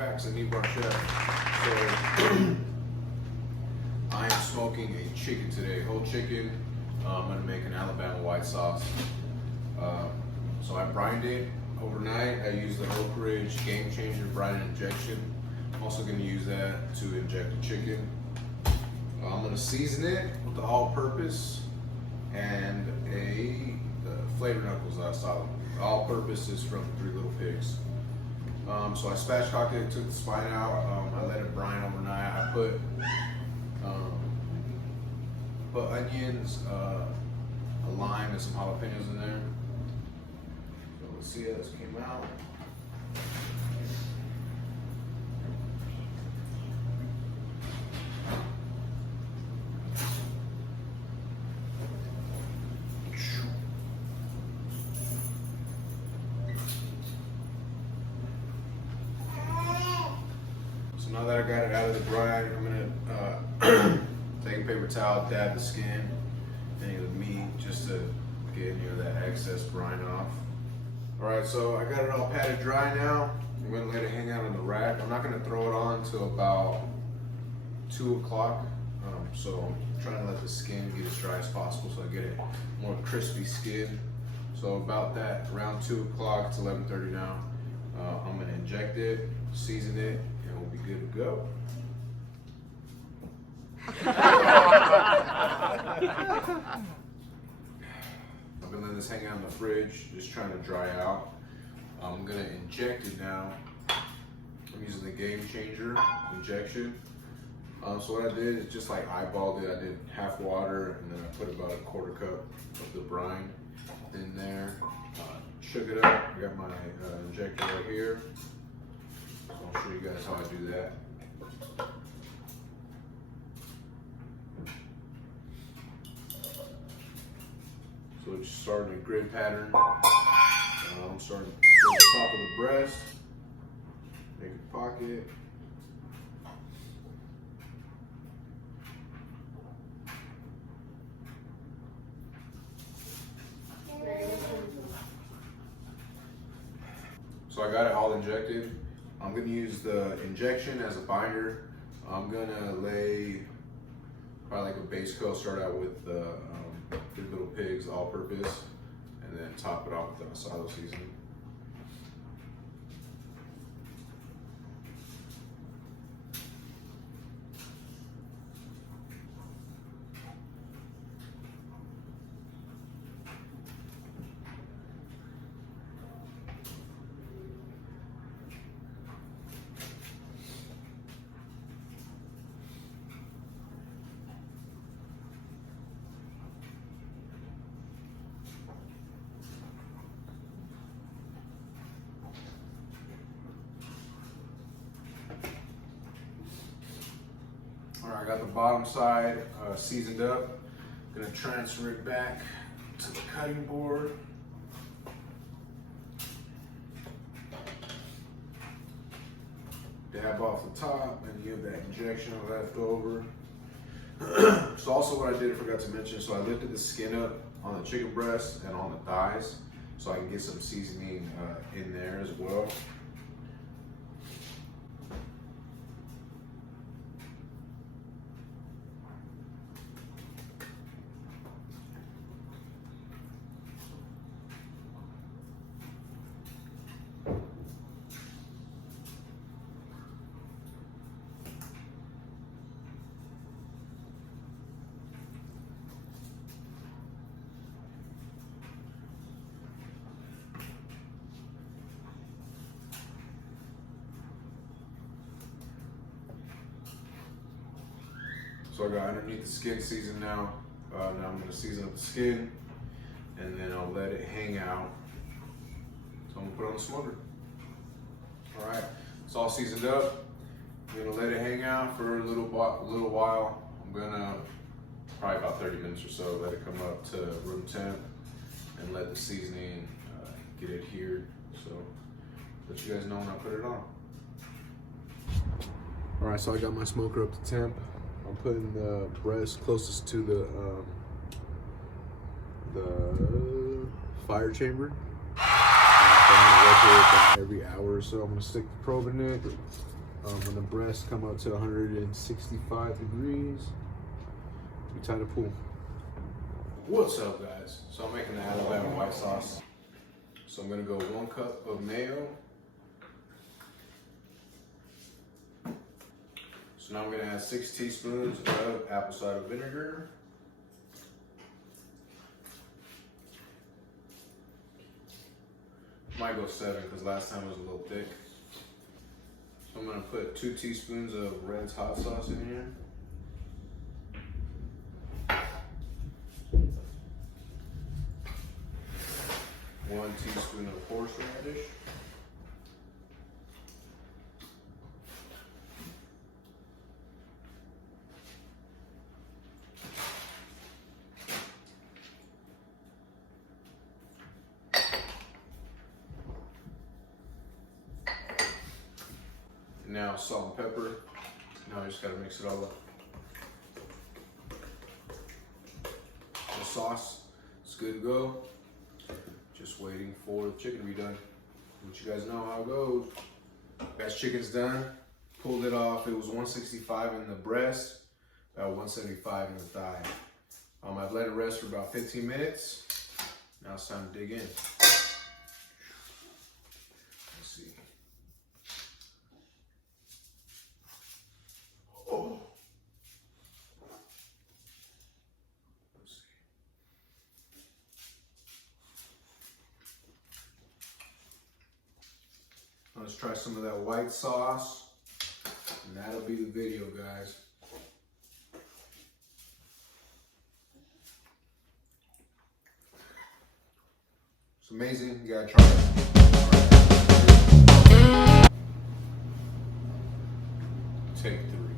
back to the Meat Bar Chef. So I am smoking a chicken today, whole chicken. I'm gonna make an Alabama white sauce. So I brined it overnight. I used the horseradish Game Changer brine injection. I'm also gonna use that to inject the chicken. I'm gonna season it with the all-purpose and a flavor knuckles that I saw. The all-purpose is from Three Little Pigs. So I spatchcocked it, took the spine out. I let it brine overnight. I put onions, a lime, and some jalapenos in there. So let's see how this came out. So now that I got it out of the brine, I'm gonna take a paper towel, dab the skin, any of the meat, just to get that excess brine off. All right, so I got it all patted dry now. I'm gonna let it hang out on the rack. I'm not gonna throw it on until about 2 o'clock. So I'm trying to let the skin get as dry as possible so I get it more crispy skin. So about that, around 2 o'clock, it's 11:30 now. I'm gonna inject it, season it, and we'll be good to go. I've been letting this hang out in the fridge, just trying to dry out. I'm gonna inject it now. I'm using the Game Changer injection. So what I did is just like eyeballed it. I did half water and then I put about a quarter cup of the brine in there. Shook it up. I got my injector right here. So I'll show you guys how I do that. So it's starting a grid pattern. I'm starting to the top of the breast. Make a pocket. So I got it all injected. I'm gonna use the injection as a binder. I'm gonna lay probably like a base coat, start out with the Three Little Pigs all-purpose, and then top it off with the asado seasoning. All right, I got the bottom side seasoned up. Gonna transfer it back to the cutting board. Dab off the top, and you have that injection left over. So also what I did, I forgot to mention, so I lifted the skin up on the chicken breast and on the thighs, so I can get some seasoning in there as well. So I got underneath the skin seasoned now. Now I'm gonna season up the skin and then I'll let it hang out. So I'm gonna put it on the smoker. All right, it's all seasoned up. I'm gonna let it hang out for a little while. I'm gonna, probably about 30 minutes or so, let it come up to room temp and let the seasoning get adhered. So let you guys know when I put it on. All right, so I got my smoker up to temp. I'm putting the breast closest to the fire chamber. I'm gonna rotate it every hour or so. I'm gonna stick the probe in it. When the breasts come up to 165 degrees, we tie the pool. What's up, guys? So I'm making the Alabama white sauce. So I'm gonna go 1 cup of mayo. So now I'm gonna add 6 teaspoons of apple cider vinegar. Might go 7 because last time it was a little thick. So I'm gonna put 2 teaspoons of Red's hot sauce in here. 1 teaspoon of horseradish. Now salt and pepper. Now I just gotta mix it all up. The sauce is good to go. Just waiting for the chicken to be done. Let you guys know how it goes. Guys, chicken's done. Pulled it off. It was 165 in the breast, about 175 in the thigh. I've let it rest for about 15 minutes. Now it's time to dig in. Let's see. Oh. Let's see. Let's try some of that white sauce, and that'll be the video, guys. It's amazing. You gotta try it. Take 3.